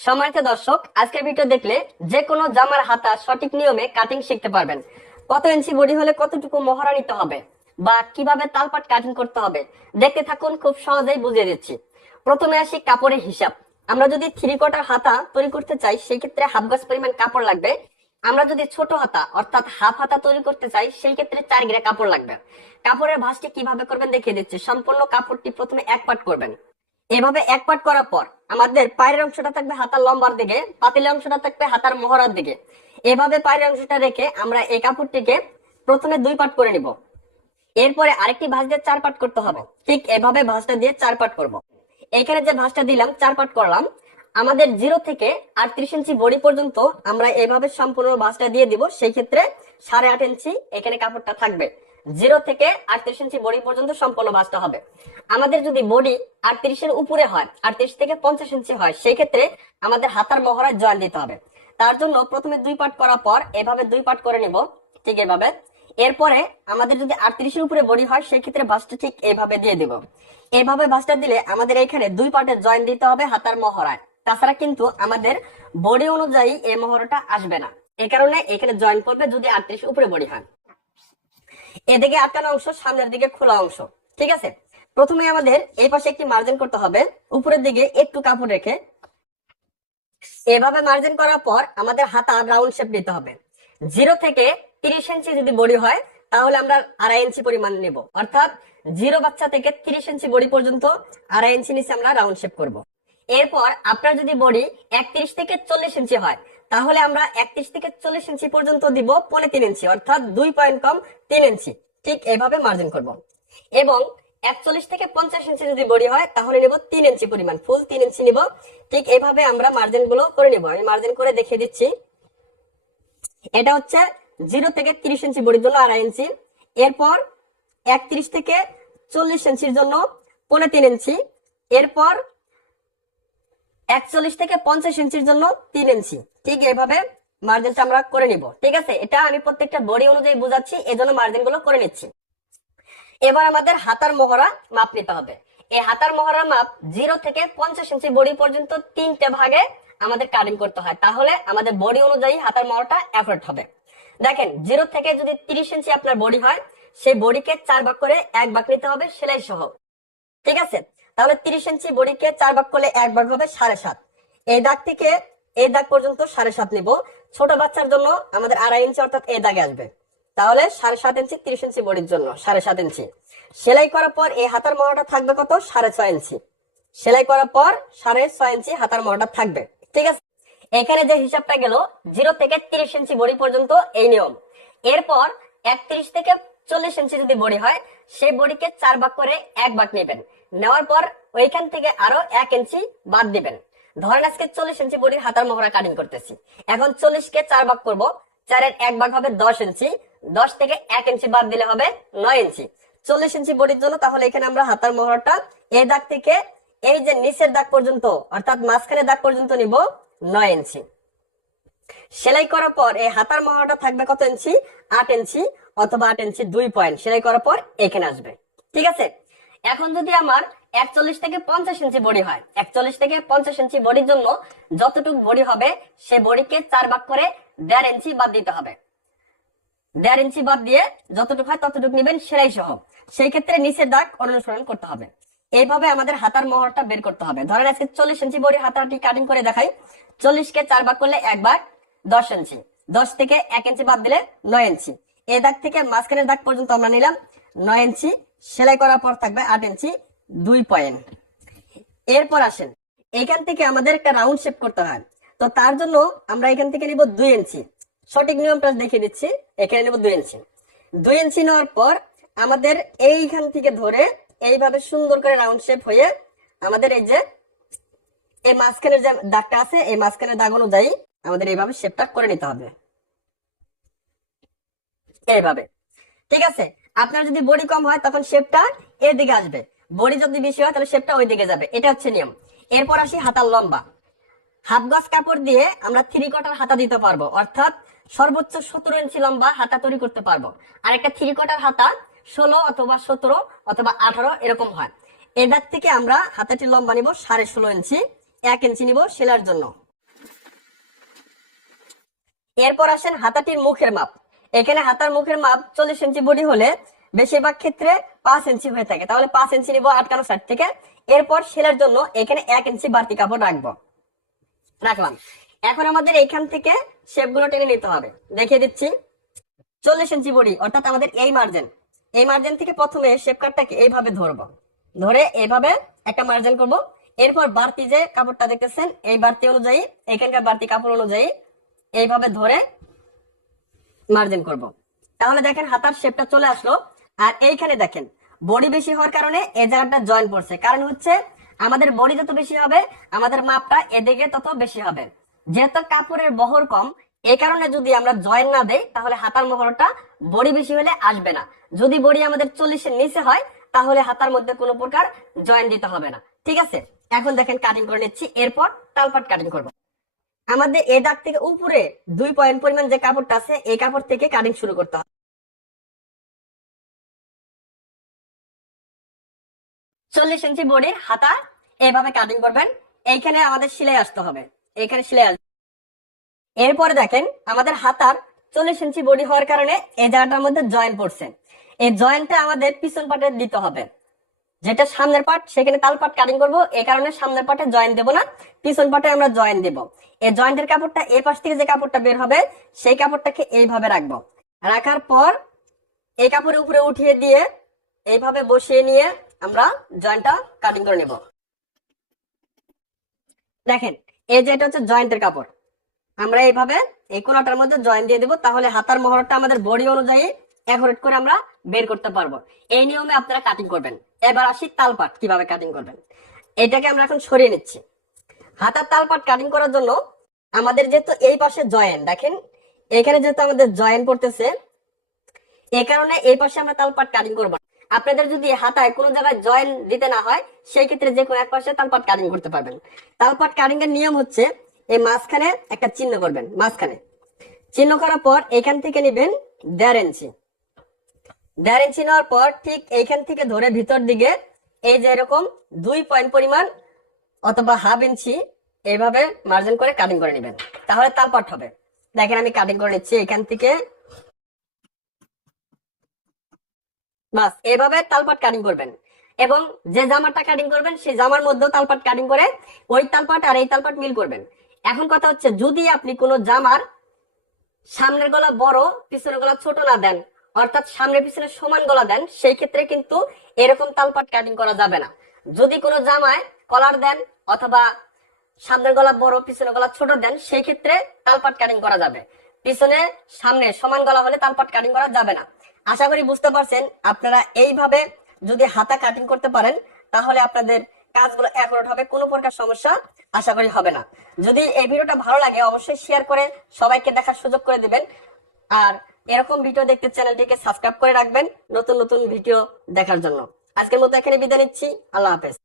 সম্মানিত দর্শক, আজকের ভিডিও দেখলে যে কোনো জামার হাতা সঠিক নিয়মে কাটিং শিখতে পারবেন। কত ইঞ্চি বডি হলে কতটুকু মহড়া নিতে হবে বা কিভাবে তালপাট কাটিং করতে হবে দেখতে থাকুন, খুব সহজেই বুঝিয়ে দিচ্ছি। প্রথমে আসি কাপড়ের হিসাব। আমরা যদি 3/4 হাতা তৈরি করতে চাই সেই ক্ষেত্রে হাফ গজ পরিমাণ কাপড় লাগবে। আমরা যদি ছোট হাতা অর্থাৎ হাফ হাতা তৈরি করতে চাই সেই ক্ষেত্রে 4 গ্রে কাপড় লাগবে। কাপড়ের ভাঁজটি কিভাবে করবেন দেখিয়ে দিচ্ছি। সম্পূর্ণ কাপড়টি প্রথমে এক পাট করবেন। এভাবে এক পাট করার পর আমাদের পায়ের অংশটা থাকবে হাতার লম্বার দিকে, পাতিলের অংশটা থাকবে হাতার মহড়ার দিকে। এভাবে পায়ের অংশটা রেখে আমরা এই কাপড়টিকে প্রথমে 2 পাট করে নিব। এরপরে আরেকটি ভাঁজ দিয়ে 4 পাট করতে হবে। ঠিক এভাবে ভাঁজটা দিয়ে 4 পাট করব। এখানে যে ভাঁজটা দিলাম 4 পাট করলাম, আমাদের 0 থেকে 38 ইঞ্চি বডি পর্যন্ত আমরা এভাবে সম্পূর্ণ ভাঁজটা দিয়ে দিব। সেই ক্ষেত্রে 8.5 ইঞ্চি এখানে কাপড়টা থাকবে। 0 থেকে 38 ইঞ্চি বডি পর্যন্ত সম্পূর্ণ ভাঁজটা হবে। আমাদের যদি বডি 38 এর উপরে হয়, 38 থেকে 50 ইঞ্চি হয়, সেই ক্ষেত্রে আমাদের হাতার মহড়ায় জয়েন দিতে হবে। তার জন্য প্রথমে 2 পাট করার পর এভাবে 2 পাট করে নিব, ঠিক এভাবে। এরপরে আমাদের যদি 38 এর উপরে বডি হয় সেই ক্ষেত্রে ভাঁজটা ঠিক এভাবে দিয়ে দিব। এভাবে ভাঁজটা দিলে আমাদের এখানে 2 পাটের জয়েন দিতে হবে হাতার মহড়ায়। তাছাড়া কিন্তু আমাদের বডি অনুযায়ী এই মহড়াটা আসবে না। এই কারণে এখানে জয়েন করবে যদি 38 উপরে বডি হয়। এদিকে আটকানো অংশ, সামনের দিকে খোলা অংশ, ঠিক আছে। প্রথমে আমাদের এই পাশে একটি মার্জিন করতে হবে, উপরের দিকে একটু কাপড় রেখে। এভাবে মার্জিন করার পর আমাদের হাতা রাউন্ড শেপ নিতে হবে। 0 থেকে 30 ইঞ্চি যদি বডি হয় তাহলে আমরা 2.5 ইঞ্চি পরিমাণ নেব, অর্থাৎ 0 বাচ্চা থেকে 30 ইঞ্চি বডি পর্যন্ত 2.5 ইঞ্চি নিচে আমরা রাউন্ড শেপ করব। এরপর আপনার যদি বডি 31 থেকে 40 ইঞ্চি হয় তাহলে আমরা 31 থেকে 40 ইঞ্চি পর্যন্ত দিব 3.5 ইঞ্চি, অর্থাৎ 2 পয়েন্ট কম 3 ইঞ্চি। ঠিক এইভাবে মার্জিন করব। এবং 41 থেকে 50 ইঞ্চি যদি বডি হয় তাহলে নিব 3 ইঞ্চি পরিমাণ, ফুল 3 ইঞ্চি নিব। ঠিক এইভাবে আমরা মার্জিন গুলো করে নিব। আমি মার্জিন করে দেখিয়ে দিচ্ছি। এটা হচ্ছে 0 থেকে 30 ইঞ্চি বডির জন্য 2.5 ইঞ্চি। এরপর 31 থেকে 40 ইঞ্চির জন্য 3.5 ইঞ্চি। এরপর 41 থেকে 50 ইঞ্চির জন্য 3 ইঞ্চি। ঠিক এইভাবে মার্জিনটা আমরা করে নিব, ঠিক আছে। এটা আমি প্রত্যেকটা বডি অনুযায়ী বোঝাচ্ছি, এজন্য মার্জিন গুলো করে নিচ্ছি। এবার আমাদের হাতার মহড়া মাপ নিতে হবে। এই হাতার মহড়ার মাপ 0 থেকে 50 ইঞ্চি বডি পর্যন্ত 3টে ভাগে আমাদের কাটিং করতে হয়, তাহলে আমাদের বডি অনুযায়ী হাতার মহড়াটা অ্যাকুরেট হবে। দেখেন, 0 থেকে যদি 30 ইঞ্চি আপনার বডি হয় সেই বডিকে 4 ভাগ করে 1 ভাগ নিতে হবে সেলাই সহ, ঠিক আছে। তাহলে 30 ইঞ্চি বডিকে 4 ভাগ করলে 1 ভাগ হবে 7.5। এই দাগ থেকে এই দাগ পর্যন্ত 7.5 নিব। ছোট বাচ্চার জন্য আমাদের 2.5 ইঞ্চি, অর্থাৎ এই দাগে আসবে। তাহলে 7.5 ইঞ্চি 30 ইঞ্চি বডির জন্য 7.5 ইঞ্চি। সেলাই করার পর এই হাতার মহড়াটা থাকবে কত? 6.5 ইঞ্চি। সেলাই করার পর 6.5 ইঞ্চি হাতার মহড়াটা থাকবে, ঠিক আছে। এখানে যে হিসাবটা গেল 0 থেকে 30 ইঞ্চি বডি পর্যন্ত এই নিয়ম। এরপর 31 থেকে 40 ইঞ্চি যদি বডি হয় সেই বডিকে 4 ভাগ করে 1 ভাগ নেবেন। নেওয়ার পর ওইখান থেকে আরো 1 ইঞ্চি বাদ দিবেন। ধরেন আজকে 40 ইঞ্চি বডির হাতার মহড়া কাটিং করতেছি। এখন 40 কে 4 ভাগ করব, 4 এর 1 ভাগ হবে 10 ইঞ্চি। 10 থেকে 1 ইঞ্চি বাদ দিলে হবে 9 ইঞ্চি। 40 ইঞ্চি বডির জন্য তাহলে এখানে আমরা হাতার মহড়াটা এই দাগ থেকে এই যে নিচের দাগ পর্যন্ত, অর্থাৎ মাঝখানের দাগ পর্যন্ত নিব 9 ইঞ্চি। সেলাই করার পর এই হাতার মহড়াটা থাকবে কত ইঞ্চি? 8 ইঞ্চি, অথবা 8 ইঞ্চি 2 পয়েন্ট সেলাই করার পর এখানে আসবে, ঠিক আছে। এখন যদি আমার 41 থেকে 50 ইঞ্চি বডি হয়, 41 থেকে 50 ইঞ্চি বডির জন্য যতটুকু বডি হবে সে বডিকে 4 ভাগ করে 1.5 ইঞ্চি বাদ দিতে হবে। 1.5 ইঞ্চি বাদ দিয়ে যতটুকু হয় ততটুকু নেবেন সেলাই সহ। সেই ক্ষেত্রে নিচের দাগ অনুসরণ করতে হবে। এইভাবে আমাদের হাতার মহড়াটা বের করতে হবে। ধরেন আজকে 40 ইঞ্চি বডি হাতাটি কাটিং করে দেখাই। 40 কে 4 ভাগ করলে 1 ভাগ 10 ইঞ্চি। 10 থেকে 1 ইঞ্চি বাদ দিলে 9 ইঞ্চি। এই দাগ থেকে মাঝখানের দাগ পর্যন্ত আমরা নিলাম 9 ইঞ্চি। সেলাই করার পর থাকবে 8 ইঞ্চি 2 পয়েন্ট। এরপর আসেন, এখান থেকে আমাদের একটা রাউন্ড শেপ করতে হয়। তো তার জন্য আমরা এখান থেকে নিব 2 ইঞ্চি। সঠিক নিয়মটা দেখিয়ে দিচ্ছি। এখানে নেব 2 ইঞ্চি। 2 ইঞ্চি নেওয়ার পর আমাদের এইখান থেকে ধরে এইভাবে সুন্দর করে রাউন্ড শেপ হয়ে আমাদের এই যে এই মাঝখানের যে দাগটা আছে এই মাঝখানের দাগ অনুযায়ী আমাদের এইভাবে শেপটা করে নিতে হবে, এইভাবে, ঠিক আছে। আপনার যদি বডি কম হয় তখন শেপটা এর দিকে আসবে, বডি যদি বেশি হয় তাহলে শেপটা ওই দিকে যাবে। এটা হচ্ছে নিয়ম। এরপর আসি হাতার লম্বা। হাফ গজ কাপড় দিয়ে আমরা 3/4 হাতা দিতে পারবো, অর্থাৎ সর্বোচ্চ 17 ইঞ্চি লম্বা হাতা তৈরি করতে পারবো। আর একটা 3/4 হাতা 16 অথবা 17 অথবা 18 এরকম হয়। এর দাগ থেকে আমরা হাতাটি লম্বা নিব 16.5 ইঞ্চি। 1 ইঞ্চি নিব সেলার জন্য। এরপর আসেন হাতাটির মুখের মাপ। এখানে হাতার মুখের মাপ 40 ইঞ্চি বডি হলে বেশিরভাগ ক্ষেত্রে 5 ইঞ্চি হয়ে থাকে, তাহলে 5 ইঞ্চি নিব আটকানো সাইড থেকে। এরপর সেলার জন্য এখানে 1 ইঞ্চি বাড়তি কাপড় রাখলাম। এখন আমাদের এখান থেকে শেপ গুলো টেনে নিতে হবে, দেখিয়ে দিচ্ছি। 40 ইঞ্চি বডি অর্থাৎ আমাদের এই মার্জিন থেকে প্রথমে শেপ কাটটাকে এইভাবে ধরবো, ধরে এইভাবে একটা মার্জিন করব। এরপর বাড়তি যে কাপড়টা দেখতেছেন এই বাড়তি অনুযায়ী, এখানকার বাড়তি কাপড় অনুযায়ী এইভাবে ধরে মার্জিন করব। তাহলে দেখেন হাতার শেপটা চলে আসলো। আর এইখানে দেখেন বডি বেশি হওয়ার কারণে এই জায়গাটা জয়েন পড়ছে, কারণ হচ্ছে আমাদের বডি যত বেশি হবে আমাদের মাপটা এদিকে তত বেশি হবে। যেহেতু কাপড়ের বহর কম, এই কারণে যদি আমরা জয়েন না দেই তাহলে হাতার মোহরটা বডি বেশি হলে আসবে না। যদি বডি আমাদের 40-এর নিচে হয় তাহলে হাতার মধ্যে কোনো প্রকার জয়েন দিতে হবে না। ঠিক আছে, এখন দেখেন কাটিং করে নিচ্ছি। এরপর তালপাট কাটিং করব। আমাদের এই দাগ থেকে উপরে 2 পয়েন্ট পরিমাণ যে কাপড়টা আছে এই কাপড় থেকে কাটিং শুরু করতে হবে। 40 ইঞ্চি বডির হাতা এইভাবে কাটিং করবেন। এইখানে আমাদের সেলাই আসতে হবে, এইখানে সেলাই আসবে। এরপরে দেখেন আমাদের হাতার 40 ইঞ্চি বডি হওয়ার কারণে এই জায়গাটার মধ্যে জয়েন পড়ছে। এই জয়েন্টটা আমাদের পিছন পাটে দিতে হবে। যেটা সামনের পার্ট সেখানে তালপাট কাটিং করব, এই কারণে সামনের পাটে জয়েন দেব না, পিছন পাটে আমরা জয়েন দেব। এই জয়েন্টের কাপড়টা এই পাশ থেকে যে কাপড়টা বের হবে সেই কাপড়টাকে এইভাবে রাখবো। রাখার পর এই কাপড়ের উপরে উঠিয়ে দিয়ে এইভাবে বসিয়ে নিয়ে আমরা জয়েন্টটা কাটিং করে নেব। দেখেন এই যে এটা হচ্ছে জয়েন্টের কাপড়, আমরা এইভাবে এই কোনাটার মধ্যে জয়েন দিয়ে দেব। তাহলে হাতার মোহরটা আমাদের বডি অনুযায়ী অ্যাকুরেট করে আমরা বের করতে পারবো। এই নিয়মে আপনারা কাটিং করবেন। এবার আসি তালপাট কিভাবে কাটিং করবেন। এটাকে আমরা এখন সরিয়ে নিচ্ছি। হাতার তালপাট কাটিং করার জন্য আমাদের যেহেতু এই পাশে জয়েন, দেখেন এখানে যেহেতু আমাদের জয়েন পড়তেছে এই কারণে এই পাশে আমরা তালপাট কাটিং করবো। আপনাদের যদি হাতায় কোনো জায়গায় জয়েন দিতে না হয় সেই ক্ষেত্রে যে কোনো এক পাশে তালপাট কাটিং করতে পারবেন। তালপাট কাটিং এর নিয়ম হচ্ছে এই মাঝখানে একটা চিহ্ন করবেন, মাঝখানে চিহ্ন করার পর এখান থেকে নেবেন 1.5 ইঞ্চি। 1.5 ইঞ্চি নেওয়ার পর ঠিক এইখান থেকে ধরে ভিতর দিকে এই যে এরকম 2 পয়েন্ট পরিমাণ অথবা 1/2 ইঞ্চি এইভাবে মার্জিন করে কাটিং করে নেবেন, তাহলে তালপাট হবে। দেখেন আমি কাটিং করে নিচ্ছি এখান থেকে, বাস এভাবে তালপাট কাটিং করবেন। এবং যে জামাটা কাটিং করবেন সেই জামার মধ্যেও তালপাট কাটিং করে ওই তালপাট আর এই তালপাট মিল করবেন। এখন কথা হচ্ছে যদি আপনি কোনো জামার সামনের গলা বড় পিছনের গলা ছোট না দেন, অর্থাৎ সামনে পিছনে সমান গলা দেন, সেই ক্ষেত্রে কিন্তু এরকম তালপাট কাটিং করা যাবে না। যদি কোনো জামায় কলার দেন অথবা সামনের গলা বড় পিছনের গলা ছোট দেন সেই ক্ষেত্রে তালপাট কাটিং করা যাবে। পিছনে সামনে সমান গলা হলে তালপাট কাটিং করা যাবে না। আশা করি বুঝতে পারছেন। আপনারা এইভাবে যদি হাতা কাটিং করতে পারেন তাহলে আপনাদের কাজগুলো অ্যাকুরেট হবে, কোনো প্রকার সমস্যা আশা করি হবে না। যদি এই ভিডিওটা ভালো লাগে অবশ্যই শেয়ার করে সবাইকে দেখার সুযোগ করে দিবেন। আর এরকম ভিডিও দেখতে চ্যানেলটিকে সাবস্ক্রাইব করে রাখবেন নতুন নতুন ভিডিও দেখার জন্য। আজকের মতো এখানে বিদায় নিচ্ছি। আল্লাহ হাফেজ।